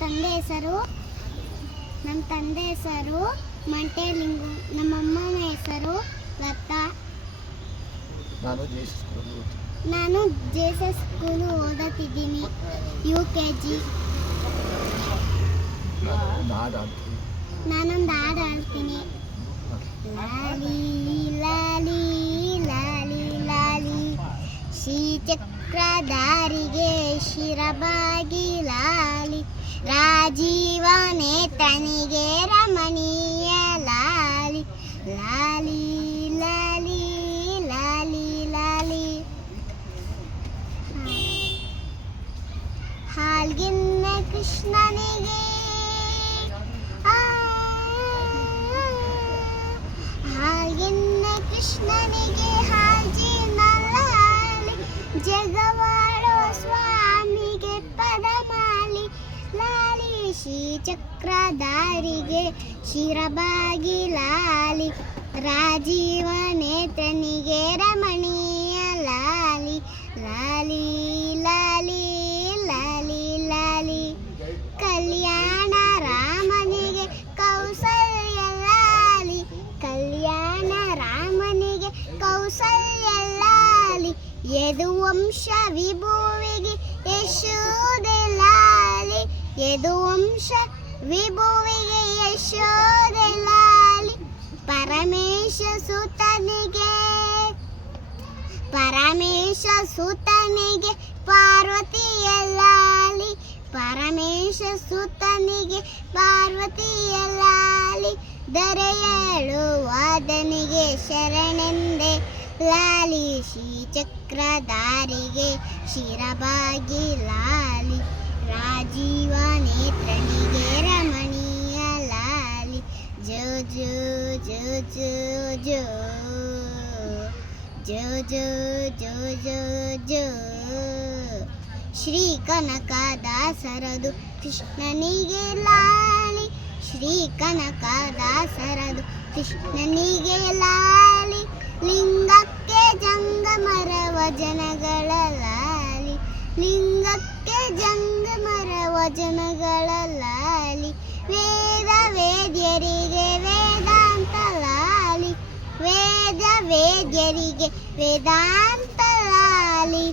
ತಂದೆ ಹೆಸರು ಮಂಟೇಲಿಂಗು. ನಮ್ಮಮ್ಮನ ಹೆಸರು ಲತಾ. ನಾನು ಜೇಸಸ್ ಸ್ಕೂಲು ಓದುತ್ತಿದ್ದೀನಿ, UKG. ನಾನೊಂದು ಹಾಡು ಹಾಡ್ತೀನಿ. ಲಾಲಿ ಲಾಲಿ ಲಾಲಿ ಲಾಲಿ, ಶ್ರೀಚಕ್ರಧಾರಿಗೆ ಶಿರಬಾಗಿ ಲಾಲಿ, ರಾಜೀವ ನೇತ್ರನಿಗೆ ರಮಣೀಯ ಲಾಲಿ, ಲಾಲಿ ಲಾಲಿ ಲಾಲಿ ಲಾಲಿ. ಹಾಲ್ಗಿನ್ನ ಕೃಷ್ಣನಿಗೆ ಹಾಲ್ಜಿನ ಲಾಲಿ, ಜಗವಾಡೋ ಸ್ವಾಮಿಗೆ ಪದಮಾಲಿ ಲಾಲಿ, ಶ್ರೀಚಕ್ರಧಾರಿಗೆ ಶಿರಬಾಗಿ ಲಾಲಿ, ರಾಜೀವ ನೇತ್ರನಿಗೆ ರಮಣೀಯ ಲಾಲಿ, ಲಾಲಿ ಲಾಲಿ ಲಾಲಿ ಲಾಲಿ. ಕಲ್ಯಾಣ ರಾಮನಿಗೆ ಕೌಸಲ್ಯ ಲಾಲಿ, ಕಲ್ಯಾಣ ರಾಮನಿಗೆ ಕೌಸಲ್ಯ ಲಾಲಿ, ಯದುವಂಶ ವಿಭುವಿಗೆ ಯಶೋದೆ ಲಾಲಿ, ಯದುವಂಶ ವಿಭುವಿಗೆ ಯಶೋದೆ ಲಾಲಿ, ಪರಮೇಶ ಸುತನಿಗೆ ಪಾರ್ವತಿಯ ಲಾಲಿ, ಪರಮೇಶ ಸುತನಿಗೆ ಪಾರ್ವತಿಯ ಲಾಲಿ, ದರೆಯಳುವಾದನಿಗೆ ಶರಣೆಂದೆ ಲಾಲಿ, ಶ್ರೀಚಕ್ರಧಾರಿಗೆ ಶಿರಬಾಗಿ ಲಾಲಿ, ರಾಜೀವ ನೇತ್ರನಿಗೆ ರಮಣೀಯ ಲಾಲಿ, ಜೋ ಜೋ ಜೋ ಜೋ ಜೋ ಜೋ ಜೋ ಜೋ ಜೋ ಜೋ. ಶ್ರೀ ಕನಕದಾಸರದು ಕೃಷ್ಣನಿಗೆ ಲಾಲಿ, ಶ್ರೀ ಕನಕದಾಸರದು ಕೃಷ್ಣನಿಗೆ ಲಾಲಿ, ಲಿಂಗಕ್ಕೆ ಜಂಗಮರವ ಜನಗಳ ಲಾಲಿ, ಲಿಂಗಕ್ಕೆ ಜಂಗಮರವ ಜನಗಳ ಲಾಲಿ, ವೇದ ವೇದ್ಯರಿಗೆ ವೇದಾಂತ ಲಾಲಿ, ವೇದ ವೇದ್ಯರಿಗೆ ವೇದಾಂತ ಲಾಲಿ,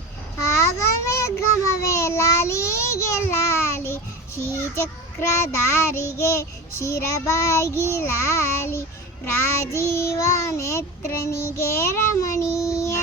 ಆಗಮೇ ಗಮವೇ ಲಾಲಿಗೆ ಲಾಲಿ, ಶ್ರೀಚಕ್ರಧಾರಿಗೆ ಶಿರಬಾಗಿ ಲಾಲಿ, ರಾಜೀವ ನೇತ್ರನಿಗೆ ರಮಣೀಯ